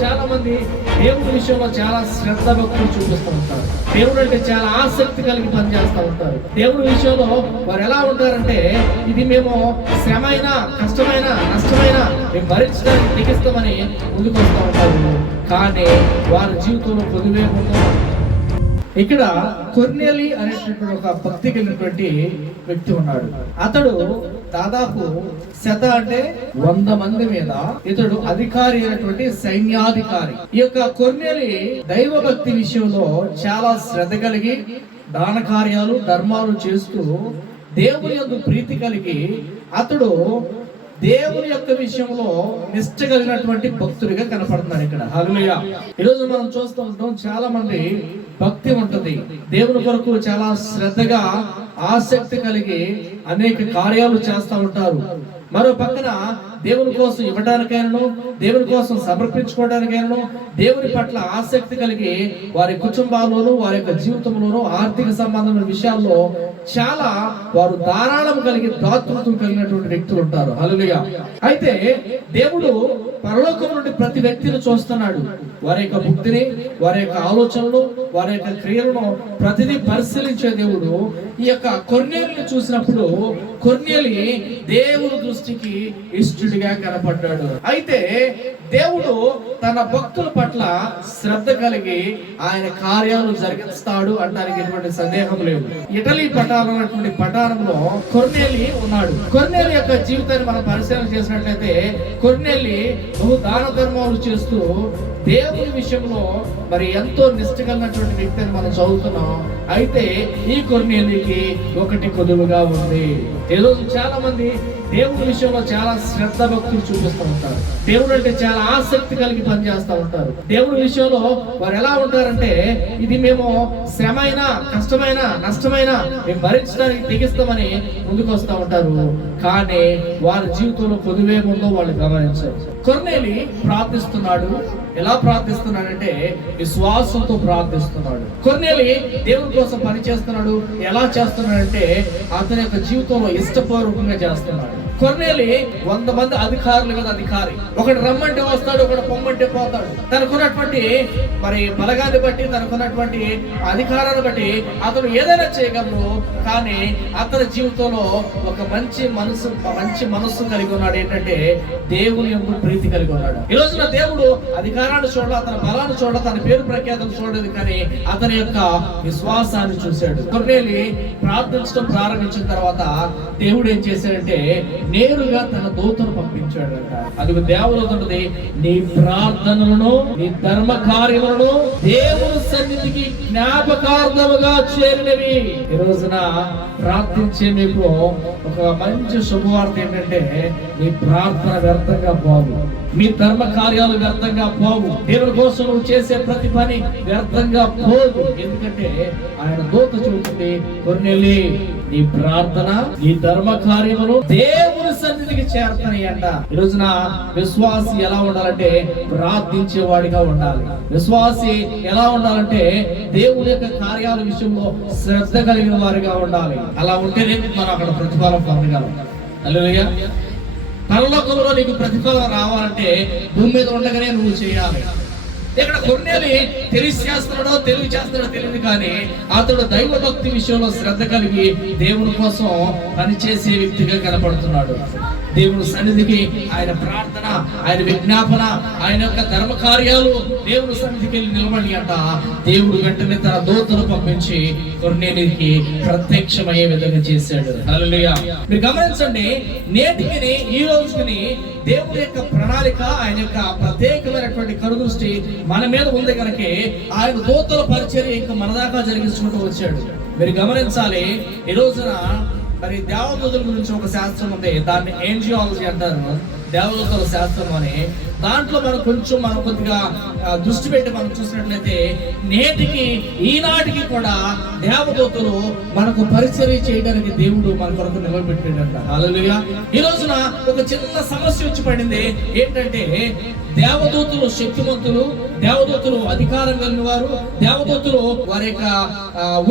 చాలా మంది దేవుడి విషయంలో చాలా శ్రద్ధ భక్తులు చూపిస్తూ ఉంటారు. దేవుడు అంటే చాలా ఆసక్తి కలిగి పనిచేస్తూ ఉంటారు. దేవుడి విషయంలో వారు ఎలా ఉంటారంటే, ఇది మేము శ్రమ అయినా కష్టమైనా నష్టమైనా మేము భరించడానికి తెగిస్తామని ముందుకు వస్తూ ఉంటారు. కానీ వారి జీవితంలో పొదువే ఉంటారు. ఇక్కడ కొర్నేలి అనేటటువంటి ఒక భక్తి కలిగినటువంటి వ్యక్తి ఉన్నాడు. అతడు దాదాపు 100 మంది మీద ఇతడు అధికారి అయినటువంటి సైన్యాధికారి. ఈ యొక్క కొర్నేలి దైవ భక్తి విషయంలో చాలా శ్రద్ధ కలిగి దాన కార్యాలు ధర్మాలు చేస్తూ దేవుని యందు ప్రీతి కలిగి అతడు దేవుని యొక్క విషయంలో నిష్ఠ కలిగినటువంటి భక్తుడిగా కనపడుతున్నాడు ఇక్కడ. హల్లెలూయా. ఈరోజు మనం చూస్తూ ఉంటాం, చాలా మంది భక్తి ఉంటుంది, దేవుని కొరకు చాలా శ్రద్ధగా ఆసక్తి కలిగి అనేక కార్యాలు చేస్తూ ఉంటారు. మరో పక్కన దేవుని కోసం ఇవ్వడానికైనా, దేవుని కోసం సమర్పించుకోవడానికైనా, దేవుని పట్ల ఆసక్తి కలిగి వారి కుటుంబాల్లోనూ వారి యొక్క జీవితంలోనూ ఆర్థిక సంబంధమైన విషయాల్లో చాలా వారు ధారాళం కలిగి దాతృత్వం కలిగినటువంటి వ్యక్తులు ఉంటారు. హల్లెలూయా. అయితే దేవుడు పరలోకం నుండి ప్రతి వ్యక్తిని చూస్తున్నాడు. వారి యొక్క బుద్ధిని, వారి యొక్క ఆలోచనలు, వారి యొక్క క్రియలను ప్రతిదీ పరిశీలించే దేవుడు ఈ యొక్క కొర్నేలిని చూసినప్పుడు కొర్నేలి దేవుని దృష్టికి ఇష్టడిగా కనపడ్డాడు. అయితే దేవుడు తన భక్తుల పట్ల శ్రద్ధ కలిగి ఆయన కార్యాలు జరిగిస్తాడు అనడానికి ఎటువంటి సందేహం లేదు. ఇటలీ పట్టణంలో కొర్నేలి ఉన్నాడు. కొర్నేలి యొక్క జీవితాన్ని మనం పరిశీలన చేసినట్లయితే కొర్నేలి బహు దాన ధర్మాలు చేస్తూ దేవుని విషయంలో మరి ఎంతో నిష్ఠ కలిగినటువంటి వ్యక్తిని మనం చదువుతున్నాం. అయితే ఈ కొర్నేలికి ఒకటి కొదువుగా ఉంది. ఈరోజు చాలా మంది దేవుడి విషయంలో చాలా శ్రద్ధ భక్తులు చూపిస్తూ ఉంటారు. దేవుడు అంటే చాలా ఆసక్తి కలిగి పనిచేస్తూ ఉంటారు. దేవుడి విషయంలో వారు ఎలా ఉంటారంటే, ఇది మేము శ్రమ అయినా కష్టమైనా నష్టమైనా మేము భరించడానికి తెగిస్తామని ముందుకు వస్తూ ఉంటారు. కానీ వారి జీవితంలో పొదువేముందో వాళ్ళు గమనించారు. కొర్నేలి ప్రార్థిస్తున్నాడు. ఎలా ప్రార్థిస్తున్నాడంటే విశ్వాసంతో ప్రార్థిస్తున్నాడు. కొర్నేలి దేవుని కోసం పని చేస్తున్నాడు. ఎలా చేస్తున్నాడంటే అతని యొక్క జీవితంలో ఇష్టపూర్వకంగా చేస్తున్నాడు. కొర్నేలి 100 మంది అధికారులు కదా అధికారి. ఒకడు రమ్మంటే వస్తాడు, ఒకడు పొమ్మంటే పోతాడు. తనకున్నటువంటి మరి బలగాన్ని బట్టి, తనకున్నటువంటి అధికారాన్ని బట్టి అతను ఏదైనా చేయగలరు. కానీ అతని జీవితంలో ఒక మంచి మనస్సు కలిగి ఉన్నాడు. ఏంటంటే దేవుని యొక్క ప్రీతి కలిగి ఉన్నాడు. ఈ రోజున దేవుడు అధికారాన్ని చూడాలి, అతని బలాన్ని చూడాలి, తన పేరు ప్రఖ్యాతను చూడలేదు, కానీ అతని యొక్క విశ్వాసాన్ని చూశాడు. కొర్నేలి ప్రార్థించడం ప్రారంభించిన తర్వాత దేవుడు ఏం చేశాడంటే నేరుగా తన దూతను పంపించాడు. అది దేవదూతది నీ ప్రార్థనలను, నీ ధర్మ కార్యములను దేవుని సన్నిధికి జ్ఞాపకార్థముగా చేరినవి. ఈ రోజున ప్రార్థించే మీకు ఒక మంచి శుభవార్త ఏంటంటే నీ ప్రార్థన వ్యర్థంగా పోదు, మీ ధర్మ కార్యాలు వ్యర్థంగా పోవు, దేవుని కోసం నువ్వు చేసే ప్రతి పని వ్యర్థంగా పోదు. ఎందుకంటే ఆయన దూత చూస్తుంది, కొర్నేలి నీ ప్రార్థన, నీ ధర్మ కార్యములు దేవుని సన్నిధికి చేరుతాయి అంట. ఈ రోజున విశ్వాసి ఎలా ఉండాలంటే ప్రార్థించేవాడిగా ఉండాలి. విశ్వాసి ఎలా ఉండాలంటే దేవుని యొక్క కార్యాల విషయంలో శ్రద్ధ కలిగిన వారిగా ఉండాలి. అలా ఉంటేనే మనం అక్కడ ప్రతిఫలం పొందగలం. హల్లెలూయా. పరలోకంలో నీకు ప్రతిఫలం రావాలంటే భూమి మీద ఉండగానే నువ్వు చేయాలి. ఇక్కడ కొర్నేలి తెలివి చేస్తున్నాడో తెలియదు, కానీ అతడు దైవ భక్తి విషయంలో శ్రద్ధ కలిగి దేవుని కోసం పనిచేసే వ్యక్తిగా కనపడుతున్నాడు. దేవుని సన్నిధికి ఆయన ప్రార్థన, ఆయన విజ్ఞాపన, ఆయన యొక్క ధర్మ కార్యాలు దేవుని సన్నిధికి వెళ్ళి నిలబడి అంట దేవుడు వెంటనే తన దూతను పంపించి కొర్నేలికి ప్రత్యక్షమయ్యే విధంగా చేశాడు. హల్లెలూయా. మీరు గమనించండి, నేటికి ఈ రోజుకి దేవుని యొక్క ప్రణాళిక, ఆయన యొక్క ప్రత్యేకమైనటువంటి కనుదృష్టి మన మీద ఉంది కనుక ఆయన దూతల పరిచర్య ఇంకా మన దాకా జరిగించుకుంటూ వచ్చాడు. మీరు గమనించాలి, ఈ రోజున మరి దేవదూతల గురించి ఒక శాస్త్రం ఉంది, దాన్ని ఏంజియాలజీ అంటారు, దేవదూతల శాస్త్రం అని. దాంట్లో మనం కొద్దిగా దృష్టి పెట్టి మనం చూసినట్లయితే నేటికి ఈనాటికి కూడా దేవదూతలు మనకు పరిచర్య చేయడానికి దేవుడు మన కొరకు నిలబెట్టాడంట. హల్లెలూయా. ఈ రోజున ఒక చిన్న సమస్య వచ్చి పడింది. ఏంటంటే దేవదూతలు శక్తివంతులు, దేవదూతలు అధికారం కలిగిన వారు, దేవదూతలు వారి యొక్క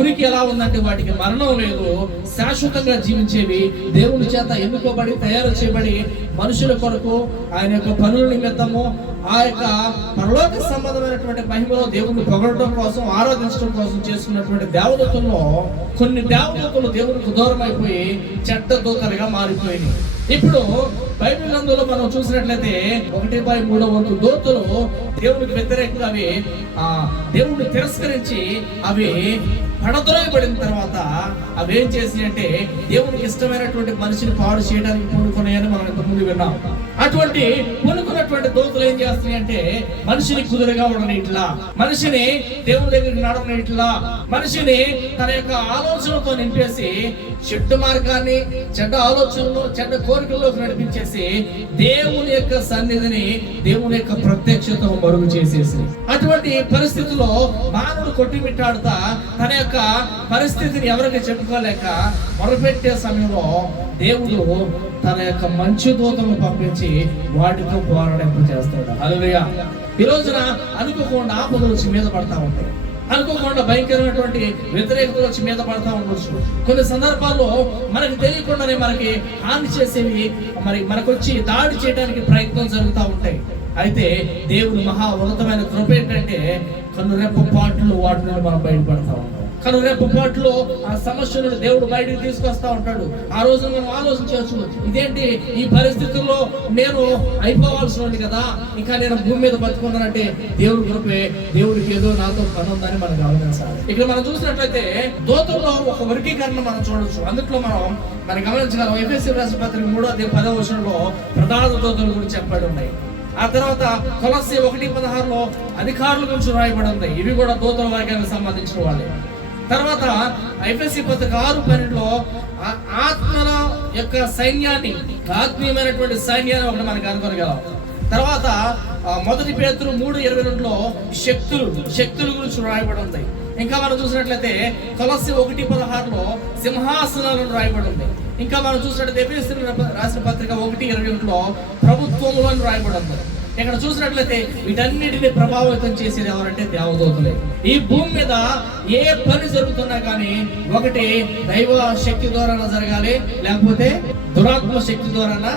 ఉనికి ఎలా ఉందంటే వాటికి మరణం లేదు, శాశ్వతంగా జీవించేవి, దేవుని చేత ఎన్నుకోబడి తయారు చేయబడి మనుషుల కొరకు ఆయన యొక్క పనుల నిమిత్తము ఆ యొక్క పరలోక సంబంధమైనటువంటి మహిమలో దేవుణ్ణి పొగడటం కోసం, ఆరాధించడం కోసం చేసుకున్నటువంటి దేవదూతల్లో కొన్ని దేవదూతలు దేవునికి దూరం అయిపోయి చెడ్డ దూతలుగా మారిపోయినాయి. ఇప్పుడు బైబిల్ గ్రంథంలో మనం చూసినట్లయితే 1/3 దూతలు దేవునికి వ్యతిరేకంగా అవి దేవుణ్ణి తిరస్కరించి అవి పడద్రోయబడిన తర్వాత అవి ఏం చేసినాయి అంటే దేవునికి ఇష్టమైనటువంటి మనిషిని పాడు చేయడానికి పూనుకున్నాయని మనం ఇంతకుముందు విన్నాం. అటువంటి పూనుకున్నటువంటి దూతలు ఏం చేస్తున్నాయి అంటే మనిషిని కుదురుగా ఉండనిట్లా, మనిషిని దేవుని దగ్గరికి నడవనిట్లా, మనిషిని తన యొక్క ఆలోచనలతో నింపేసి చెడ్డ మార్గాన్ని, చెడ్డ ఆలోచనలు, చెడ్డ కోరికల్లోకి నడిపించేసి దేవుని యొక్క సన్నిధిని, దేవుని యొక్క ప్రత్యక్షతను మరుగు చేసేసి అటువంటి పరిస్థితుల్లో మానవుడు కొట్టిమిట్టాడుతా తన యొక్క పరిస్థితిని ఎవరికి చెప్పుకోలేక మొరపెట్టే సమయంలో దేవుడు తన యొక్క మంచి దూతలను పంపించి వాటితో పోరాడింపు చేస్తాడు. హల్లెలూయా. ఈ రోజున అనుకోకుండా ఆపదలు వచ్చి మీద పడతా ఉంటాయి, అనుకోకుండా భయంకరమైనటువంటి వ్యతిరేకతలు వచ్చి మీద పడతా ఉండొచ్చు. కొన్ని సందర్భాల్లో మనకు తెలియకుండానే మనకి హాని చేసేవి మనకు వచ్చి దాడి చేయడానికి ప్రయత్నం జరుగుతూ ఉంటాయి. అయితే దేవుని మహా ఉన్నతమైన కృప ఏంటంటే కనురెప్ప పాటలు వాటి నుండి మనం బయటపడతా ఉంటాం. కనురెప్ప పాటలో ఆ సమస్య నుండి దేవుడు బయటకు తీసుకొస్తా ఉంటాడు. ఆ రోజు మనం ఆలోచించవచ్చు, ఇదేంటి ఈ పరిస్థితుల్లో నేను అయిపోవాల్సి కదా, ఇంకా నేను భూమి మీద బతుకున్నానంటే దేవుడి కృపే, దేవుడికి ఏదో నాతో పని ఉందని మనం గమనించాలి. ఇక్కడ మనం చూసినట్లయితే దూతల్లో ఒక వర్గీకరణ మనం చూడొచ్చు. అందుట్లో మనం గమనించగలం. ఎఫెసీ రాసిన పత్రిక 3:10 ప్రధాన దూతల గురించి చెప్పబడి ఉన్నాయి. ఆ తర్వాత కొలస్సీ 1:16 అధికారుల గురించి రాయబడి ఉంది. ఇవి కూడా దూతల వర్గానికి సంబంధించిన వాళ్ళే. తర్వాత ఎఫెసీ పత్రిక 6:12 ఆత్మల యొక్క సైన్యాన్ని, ఆత్మీయమైనటువంటి సైన్యాన్ని ఒకటి మనకు కనుగొనగలం. తర్వాత 1 పేతురు 3:22 శక్తుల గురించి రాయబడి ఉంది. ఇంకా మనం చూసినట్లయితే కొలస్సీ 1:16 సింహాసనాలను రాయబడి ఉంది. ఇంకా మనం చూసినట్లయితే ఎఫెసీ రాసిన పత్రిక 1:21 ప్రభుత్వములు అని రాయబడి ఉంది. ఇక్కడ చూసినట్లయితే వీటన్నిటిని ప్రభావితం చేసేది ఎవరంటే దేవదూతలే. ఈ భూమి మీద ఏ పని జరుగుతున్నా కానీ ఒకటి దైవ శక్తి ద్వారా జరగాలి, లేకపోతే దురాత్మ శక్తి ద్వారా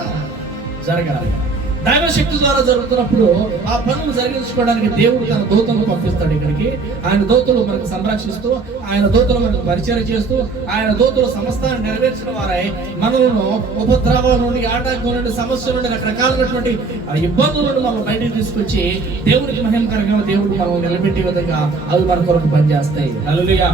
జరగాలి. దైవ శక్తి ద్వారా జరుగుతున్నప్పుడు ఆ పనులు జరిగించుకోవడానికి దేవుడు తన దూతలను పంపిస్తాడు ఇక్కడికి. ఆయన దూతలు మనకు సంరక్షిస్తూ, ఆయన దూతలు మనకు పరిచయం చేస్తూ, ఆయన దూతలు సమస్తాన్ని నెరవేర్చిన వారై మనలను ఉపద్రవాల నుండి, ఆటంకం నుండి, సమస్యల నుండి, రకరకాలైనటువంటి ఇబ్బందుల నుండి మనం బయటికి తీసుకొచ్చి దేవునికి మహిమకరంగా దేవుడు మనం నిలబెట్టే విధంగా అవి మన కొరకు పనిచేస్తాయి. హల్లెలూయా.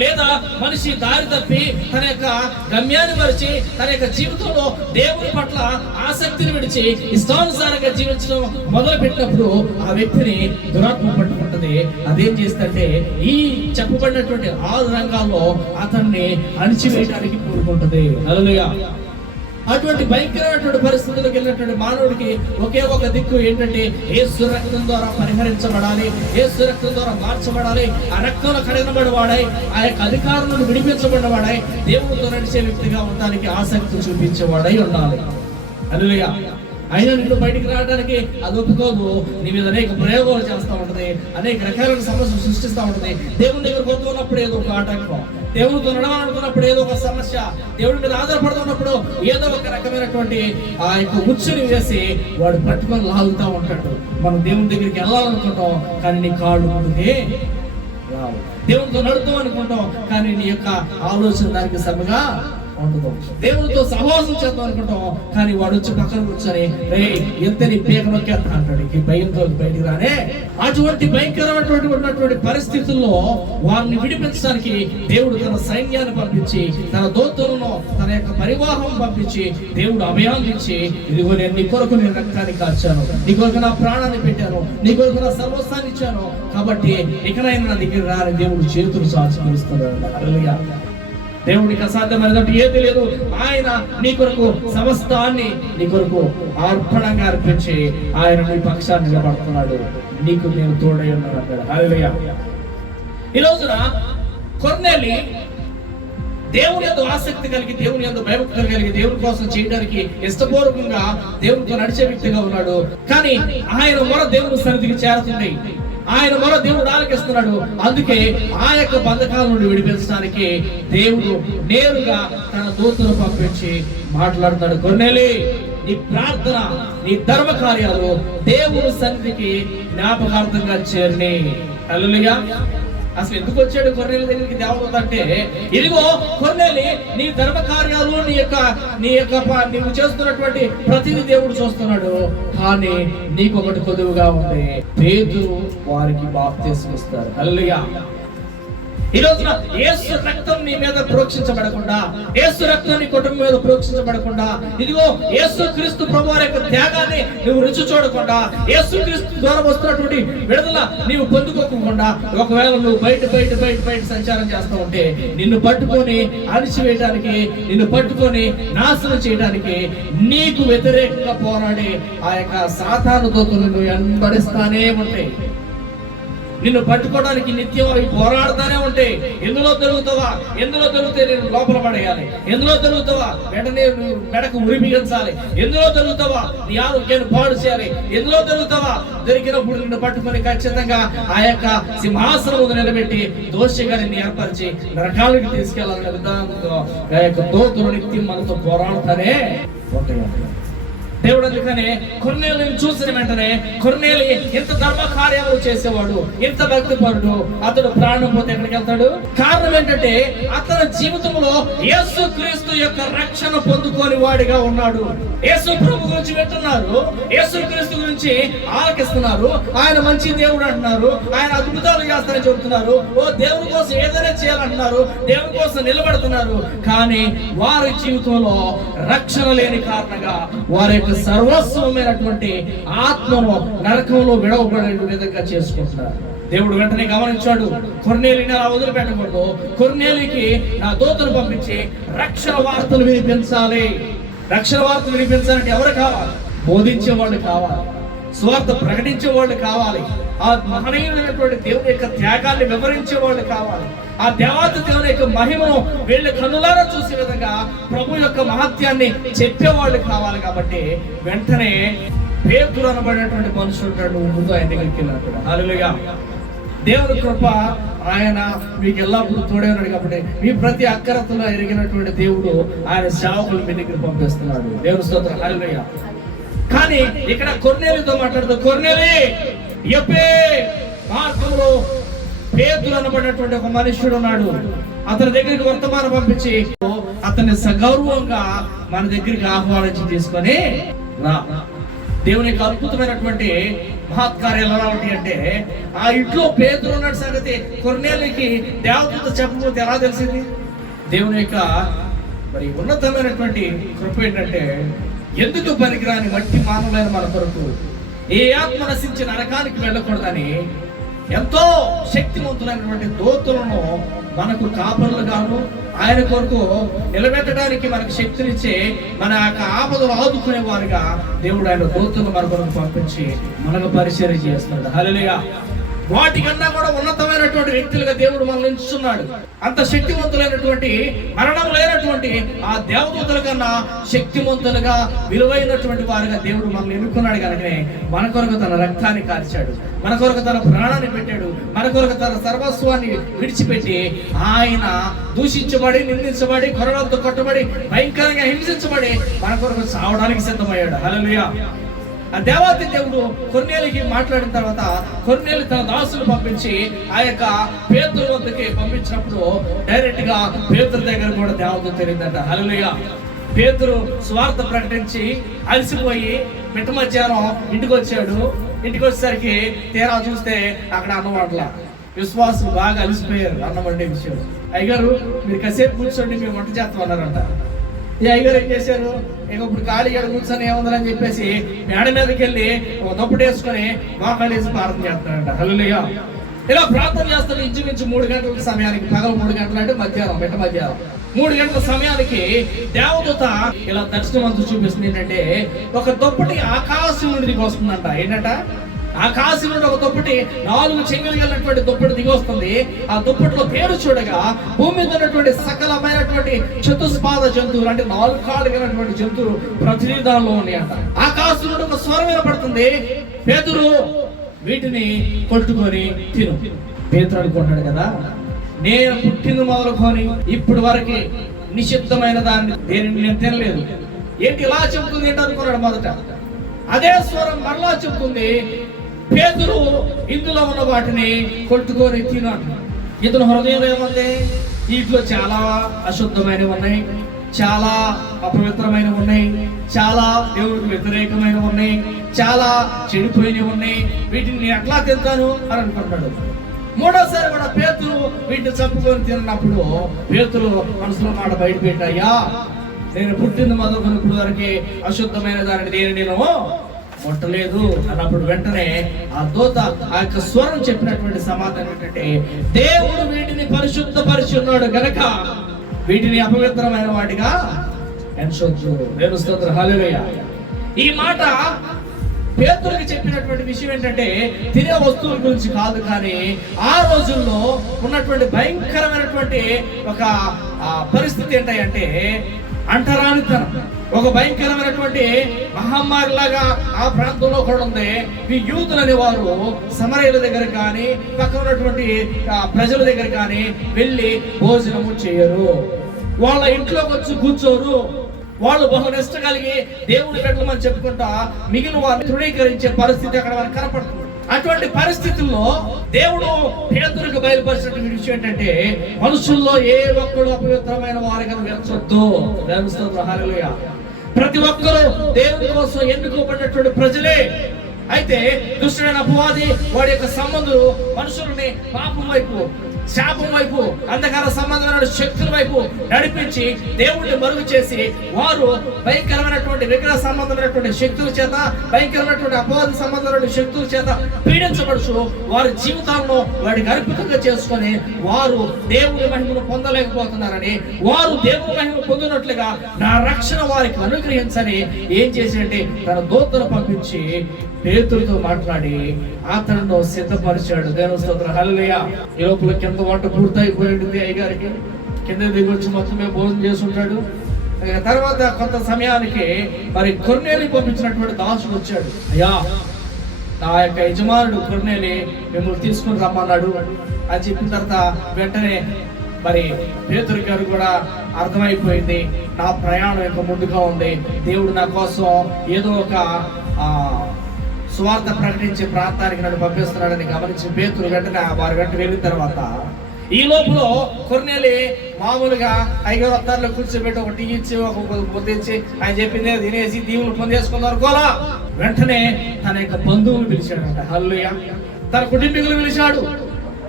లేదా మనిషి దారి తప్పి తన యొక్క గమ్యాన్ని మరిచి తన యొక్క జీవితంలో దేవుని పట్ల ఆసక్తిని విడిచి ఇష్టానుసారంగా జీవించడం మొదలు పెట్టినప్పుడు ఆ వ్యక్తిని దురాత్మ పట్టుకుంటుంది. అదేం చేస్తుంటే ఈ చెప్పబడినటువంటి 6 రంగాల్లో అతన్ని అణిచివేయడానికి కోరుకుంటుంది. హల్లెలూయా. అటువంటి భయంకరమైనటువంటి పరిస్థితులకు వెళ్ళినటువంటి మానవుడికి ఒకే ఒక దిక్కు ఏంటంటే యేసు రక్తం ద్వారా పరిహరించబడాలి, యేసు రక్తం ద్వారా మార్చబడాలి, ఆ రక్తంలో కడిగినబడివాడై ఆ యొక్క అధికారులను విడిపించబడినవాడై దేవుడితో నడిచే వ్యక్తిగా ఉండడానికి ఆసక్తి చూపించేవాడై ఉండాలి. హల్లెలూయా. అయినా నిన్ను బయటికి రావడానికి అది ఒప్పుకోదు. నీ మీద అనేక ప్రయోగాలు చేస్తూ ఉంటది, అనేక రకాలైన సమస్యలు సృష్టిస్తూ ఉంటది. దేవుని దగ్గర కొడుతున్నప్పుడు ఏదో ఒక ఆటంకం, దేవుడితో నడవాలనుకున్నప్పుడు ఏదో ఒక సమస్య, దేవుడి మీద ఆధారపడుతున్నప్పుడు ఏదో ఒక రకమైనటువంటి ఆ యొక్క ఉచ్చుని వేసి వాడు పట్టుకొని లాగుతూ ఉంటాడు. మనం దేవుని దగ్గరికి వెళ్ళాలనుకుంటాం కానీ నీ కాళ్ళు ముందుకే రావు. దేవుడితో నడుతాం అనుకుంటాం కానీ నీ యొక్క ఆలోచన దానికి సరిగా ఉండదు. దేవుడితో సహవాసం చేద్దాం అనుకుంటాం కానీ వాడు వచ్చి పక్కన కూర్చొని ఎంత నీ పేక నొక్కేస్తా అంటాడు. ఈ భయంతో బయటికి రానే. అటువంటి భయంకరమైనటువంటి పరిస్థితుల్లో వారిని విడిపించడానికి దేవుడు తన సైన్యాన్ని పంపించి, తన దూతలను, తన యొక్క పరివాహం పంపించి దేవుడు అభయాన్ని ఇచ్చి, ఇదిగో నేను నీ కొరకు నేను రక్తాన్ని కాల్చాను, నీ కొరకు నా ప్రాణాన్ని పెట్టాను, నీ కొరకు నా సర్వస్వాన్ని ఇచ్చాను, కాబట్టి ఇకనైనా నా దగ్గర రాని దేవుడు చేతులు సాచి పిలుస్తున్నాడు. హల్లెలూయా. దేవుడికి అసాధ్యమైనటువంటి ఏది లేదు. ఆయన నీ కొరకు సమస్తాన్ని నీ కొరకు అర్పణంగా అర్పించి ఆయన నీ పక్షాన్ని నిలబడుతున్నాడు. నీకు నేను తోడై ఉన్నాను అన్నాడు. హల్లెలూయా. ఈ రోజున కొర్నేలి దేవుని యందు ఆసక్తి కలిగి, దేవుని యందు భయభక్తులు కలిగి, దేవుని కోసం చేయడానికి ఇష్టపూర్వకంగా దేవునితో నడిచే వ్యక్తిగా ఉన్నాడు. కానీ ఆయన మొర దేవుని సన్నిధికి చేరుతుంది. ఆయన మరో దేవుడు ఆలకిస్తున్నాడు. అందుకే ఆ యొక్క బంధకాల నుండి విడిపించడానికి దేవుడు నేరుగా తన దూతను పంపించి మాట్లాడుతాడు. కొర్నేలి నీ ప్రార్థన, నీ ధర్మ కార్యాలు దేవుని సన్నిధికి జ్ఞాపకార్థంగా చేరిని. హల్లెలూయా. అసలు ఎందుకు వచ్చాడు కొర్నేలి దగ్గరికి దేవదూత అంటే, ఇదిగో కొర్నేలి, నీ ధర్మ కార్యాలు, నీవు చేస్తున్నటువంటి ప్రతిదీ దేవుడు చూస్తున్నాడు. కానీ నీకు ఒకటి కొదువుగా ఉంది, పేతురు వారికి బాప్తిస్మం ఇస్తారు. హల్లెలూయా. ఈ రోజున యేసు రక్తం నీ మీద ప్రోక్షించబడకుండా, యేసు రక్తం నీ కుటుంబం మీద ప్రోక్షించబడకుండా, ఇదిగో యేసు క్రీస్తు ప్రభువారి యొక్క త్యాగాన్ని నువ్వు రుచి చూడకుండా, యేసు క్రీస్తు ద్వారా వస్తున్నటువంటి విడుదల నీవు పొందుకోకుండా, ఒకవేళ నువ్వు బయట సంచారం చేస్తూ ఉంటే నిన్ను పట్టుకొని అణిచివేయడానికి, నిన్ను పట్టుకొని నాశనం చేయడానికి, నీకు వ్యతిరేకంగా పోరాడి ఆ యొక్క సాతాను దూతలు నిన్ను వెంబడిస్తానే ఉంటాయి. నిన్ను పట్టుకోవడానికి నిత్యం అవి పోరాడుతూనే ఉంటాయి. ఎందులో దొరుకుతావా, ఎందులో దొరికితే నేను లోపల పడేయాలి, ఎందులో దొరుకుతావా వెంటనే మెడకు ఉరి బిగించాలి, ఎందులో దొరుకుతావా నీ ఆరోగ్యాన్ని పాడు చేయాలి, ఎందులో దొరుకుతావా దొరికినప్పుడు నిన్ను పట్టుకొని ఖచ్చితంగా ఆ యొక్క సింహాసనం నిలబెట్టి దోషిగా నిన్ను ఏర్పరిచి నరకాలకు తీసుకెళ్లాలనే విధానంతో ఆ యొక్క దూతలు నిత్యం మనతో పోరాడుతూనే ఉంటాయి. దేవుడు అందుకనే కొర్నేలిని చూసిన వెంటనే, కొర్నేలి ఇంత ధర్మ కార్యాలు చేసేవాడు, ఇంత భక్తిపరుడు, అతడు ప్రాణం పోతే ఎక్కడికి వెళ్తాడు? కారణం ఏంటంటే అతని జీవితంలో యేసు క్రీస్తు యొక్క రక్షణ పొందుకొని వాడిగా ఉన్నాడు. యేసు ప్రభు గురించి వింటున్నారు, యేసు క్రీస్తు గురించి ఆలకిస్తున్నారు, ఆయన మంచి దేవుడు అంటున్నారు, ఆయన అద్భుతాలు చేస్తారని చెబుతున్నారు, ఓ దేవుని కోసం ఏదైనా చేయాలంటున్నారు, దేవుని కోసం నిలబడుతున్నారు. కానీ వారి జీవితంలో రక్షణ లేని కారణంగా వారి యొక్క సర్వస్వమైనటువంటి ఆత్మను నరకంలో విడవబడే విధంగా చేసుకుంటున్నారు. దేవుడు వెంటనే గమనించాడు, కొర్నేలిని అలా వదిలిపెట్టకూడదు, కొర్నేలికి నా దూతను పంపించి రక్షణ వార్తలు వినిపించాలి. రక్షణ వార్తలు వినిపించాలంటే ఎవరు కావాలి? బోధించే వాళ్ళు కావాలి, స్వార్థ ప్రకటించే వాళ్ళు కావాలి, ఆ మహనీయులైనటువంటి దేవుని యొక్క త్యాగాన్ని వివరించే వాళ్ళు కావాలి, ఆ దేవాతి దేవుని యొక్క మహిమను వీళ్ళ కన్నులారా చూసే విధంగా ప్రభు యొక్క మహత్యాన్ని చెప్పేవాళ్ళు కావాలి. కాబట్టి వెంటనే పేతురు అనబడినటువంటి మనుషుడు ముందు ఆయన దగ్గరికి వెళ్ళాడు. హల్లెలూయా. దేవుని కృప ఆయన మీకు ఎల్లప్పుడూ తోడే ఉన్నాడు. కాబట్టి మీ ప్రతి అక్కరతలో ఎరిగినటువంటి దేవుడు ఆయన సేవకులు మీ దగ్గర పంపిస్తున్నాడు. దేవుని స్తోత్రం. హల్లెలూయా. కానీ ఇక్కడ కొర్నేలితో మాట్లాడుతూ, కొర్నేలి, యొప్పే మార్గంలో పేతురు అనబడినటువంటి ఒక మనుష్యుడు ఉన్నాడు, అతని దగ్గరికి వర్తమానం పంపించి అతన్ని సగౌరవంగా మన దగ్గరికి ఆహ్వానించి తీసుకొని రా. దేవుని యొక్క అద్భుతమైనటువంటి మహత్కార్యాలు ఎలా ఉంటాయి అంటే, ఆ ఇంట్లో పేతురు ఉన్న సంగతి కొర్నేలికి దేవదూత చెప్పబోతే ఎలా తెలిసింది? దేవుని యొక్క మరి ఉన్నతమైనటువంటి కృప ఏంటంటే, ఎందుకు పనికిరాని మట్టి మానవులైన మన కొరకు ఏ ఆత్మ నశించిన నరకానికి వెళ్ళకూడదని ఎంతో శక్తివంతులైనటువంటి దూతలను మనకు కాపరులుగాను, ఆయన కొరకు నిలబెట్టడానికి మనకు శక్తినిచ్చే, మన యొక్క ఆపదలు ఆదుకునే వారుగా దేవుడు ఆయన దూతలను మన కొరకు పంపించి మనకు పరిచర్య చేస్తున్నాడు. హల్లెలూయా. వాటికన్నా కూడా ఉన్నతమైనటువంటి వ్యక్తులుగా దేవుడు మనల్ని ఉంచుతున్నాడు. అంత శక్తివంతులైనటువంటి, మరణం లేనటువంటి ఆ దేవదూతల కన్నా శక్తివంతులుగా, విలువైనటువంటి వారుగా దేవుడు మనల్ని ఎన్నుకున్నాడు. కనుకనే మన కొరకు తన రక్తాన్ని కార్చాడు, మన కొరకు తన ప్రాణాన్ని పెట్టాడు, మన కొరకు తన సర్వస్వాన్ని విడిచిపెట్టి ఆయన దూషించబడి, నిందించబడి, కొరడాలతో కొట్టబడి, భయంకరంగా హింసించబడి మన కొరకు చావడానికి సిద్ధమయ్యాడు. హల్లెలూయా. ఆ దేవాతి దేవుడు కొర్నేలికి మాట్లాడిన తర్వాత కొర్నేలి తన దాసులు పంపించి ఆ యొక్క పేతురు వద్దకి పంపించినప్పుడు డైరెక్ట్ గా పేతురు దగ్గర కూడా దేవదూత తెలియదంట. హల్లెలూయా. పేతురు స్వార్థ ప్రకటించి అలసిపోయి మిట్ట మధ్యాహ్నం ఇంటికి వచ్చాడు. ఇంటికి వచ్చేసరికి తీరా చూస్తే అక్కడ అన్నం వంటల. విశ్వాసులు బాగా అలసిపోయారు అన్నం వండే విషయం. అయ్యగారు మీరు కాసేపు కూర్చోండి, మేము వంట చేస్తామన్నారంట. ఈ అయ్యగారు ఏం చేశారు, ఇక ఇప్పుడు ఖాళీ కూర్చొని ఏముందని చెప్పేసి మేడ మీదకి వెళ్ళి ఒక దుప్పటి వేసుకొని మోకాలు వేసి ప్రార్థన చేస్తాడంట. హల్లెలూయా. ఇలా ప్రార్థన చేస్తాడు ఇంచుమించు 3 గంటల సమయానికి, పగలు 3 గంటలు అంటే మధ్యాహ్నం, మిట్ట మధ్యాహ్నం 3 గంటల సమయానికి దేవదూత ఇలా దర్శనం అంతా చూపిస్తుంది. ఏంటంటే ఒక దుప్పటి ఆకాశం నుండి దిగి వస్తుందంట. ఏంటంట, ఆకాశం నుండి ఒక దుప్పటి 4 చెంగులు కలిగినటువంటి దుప్పటి దిగి వస్తుంది. ఆ దుప్పటిలో పేరు చూడగా భూమి మీద ఉన్నటువంటి సకలమైనటువంటి చతుస్పాద జంతువులు, అంటే 4 కాళ్ళు కలిగినటువంటి జంతువులు ప్రతి దానిలో ఉన్నాయంట. ఆకాశం నుండి ఒక స్వరం వినపడుతుంది, పేతురు వీటిని కొట్టుకొని తిను. పేతురు అనుకుంటాడు కదా, నేను పుట్టిన మొదలుకొని ఇప్పుడు వరకు నిషిద్ధమైన దాన్ని దేనిని నేను తినలేదు, ఏంటి ఇలా చెబుతుంది ఏంటి అనుకున్నాడు మొదట. అదే స్వరం మరలా చెబుతుంది, పేతురు ఇందులో ఉన్న వాటిని కొట్టుకొని తినాడు. ఇతను హృదయంలో ఏముంది? వీటిలో చాలా అశుద్ధమైనవి ఉన్నాయి, చాలా అపవిత్రమైనవి ఉన్నాయి, చాలా దేవుడికి వ్యతిరేకమైనవి ఉన్నాయి, చాలా చెడిపోయినవి ఉన్నాయి. వీటిని నేను ఎట్లా తింటాను అని అనుకుంటాడు. మూడోసారి కూడా పేతురు వీటిని చంపుకొని తిన్నప్పుడు పేతురు మనసులో మాట బయట పెట్టాయ్యా, నేను పుట్టింది మొదలుకొని ఇప్పుడు వరకు అశుద్ధమైన దానిని నేను ముట్టలేదు అన్నప్పుడు వెంటనే ఆ దూత ఆ యొక్క స్వరం చెప్పినటువంటి సమాధానం ఏంటంటే, దేవుడు వీటిని పరిశుద్ధపరిచి ఉన్నాడు గనక వీటిని అపవిత్రమైన వాటిగా ఎంచొద్దు. నేను స్తోత్రం, హల్లెలూయా. ఈ మాట పేతురుకి చెప్పినటువంటి విషయం ఏంటంటే తినే వస్తువుల గురించి కాదు, కానీ ఆ రోజుల్లో ఉన్నటువంటి భయంకరమైనటువంటి ఒక పరిస్థితి ఏంటంటే అంటరానితనం. ఒక భయంకరమైనటువంటి మహమ్మారి లాగా ఆ ప్రాంతంలో కూడా ఉంది. ఈ యూదులు అనేవారు సమరయుల దగ్గర కానీ పక్కన ఉన్నటువంటి ప్రజల దగ్గర కానీ వెళ్ళి భోజనము చేయరు, వాళ్ళ ఇంట్లోకి వచ్చి కూర్చోరు. వాళ్ళు బహునిష్ట కలిగి దేవుని పెట్టమని చెప్పుకుంటా మిగిలిన వారిని తృణీకరించే పరిస్థితి అక్కడ మనకు కనపడుతుంది. అటువంటి పరిస్థితుల్లో దేవుడు పేతురుకు బయలుపరిచినటువంటి విషయం ఏంటంటే, మనుషుల్లో ఏ ఒక్కడు అపవిత్రమైన వారిగా వెచ్చొద్దు. హల్లెలూయా. ప్రతి ఒక్కరూ దేవుని కోసం ఎన్నుకోబడినటువంటి ప్రజలే. అయితే దుష్టుడైన అపవాది వాడి యొక్క సంబంధులు మనుషుల్ని పాపం వైపు, శాపం వైపు, అంధకార సంబంధమైన శక్తుల వైపు నడిపించి దేవుడిని మరుగు చేసి వారు భయంకరమైనటువంటి విగ్రహ సంబంధమైనటువంటి శక్తుల చేత, భయంకరమైనటువంటి అపవాది సంబంధమైన శక్తుల చేత పీడించబడుచు వారి జీవితాలను వాడికి అర్పితంగా చేసుకొని వారు దేవుని మహిమను పొందలేకపోతున్నారని, వారు దేవుని మహిమను పొందినట్లుగా నా రక్షణ వారికి అనుగ్రహించని ఏం చేసినట్టే తన దూతను పంపించి పేతురుతో మాట్లాడి అతను సిద్ధపరిచాడు. దేవుని స్తోత్రం, హల్లెలూయా. ఈ లోపల కింద వంట పూర్తయిపోయింది అయ్యగారికి. కింద దిగొచ్చి మొత్తమే భోజనం చేసుకుంటాడు. తర్వాత కొంత సమయానికి మరి కొర్నేలి పంపించినటువంటి దాసుడు వచ్చాడు. అయ్యా, నా యొక్క యజమానుడు కొర్నేలి మిమ్మల్ని తీసుకుని రమ్మన్నాడు అని చెప్పిన తర్వాత వెంటనే మరి పేతురు గారు కూడా అర్థమైపోయింది, నా ప్రయాణం ఇంకా ముందుగా ఉంది, దేవుడు నా కోసం ఏదో ఒక సువార్త ప్రకటించే ప్రాంతానికి నన్ను పంపిస్తున్నాడని గమనించి పేతురు వెంటనే వారి వెంట వెళ్ళిన తర్వాత ఈ లోపల కొర్నేలి మామూలుగా ఐగారు అత్తారులో కూర్చోబెట్టి ఒక టీ ఇచ్చి ఒక పొద్దుచ్చి ఆయన చెప్పింది తినేసి దీవులు పొందేసుకుందాం అనుకోలా. వెంటనే తన యొక్క బంధువులు పిలిచాడంట. హల్లెలూయా. తన కుటుంబీకులు పిలిచాడు,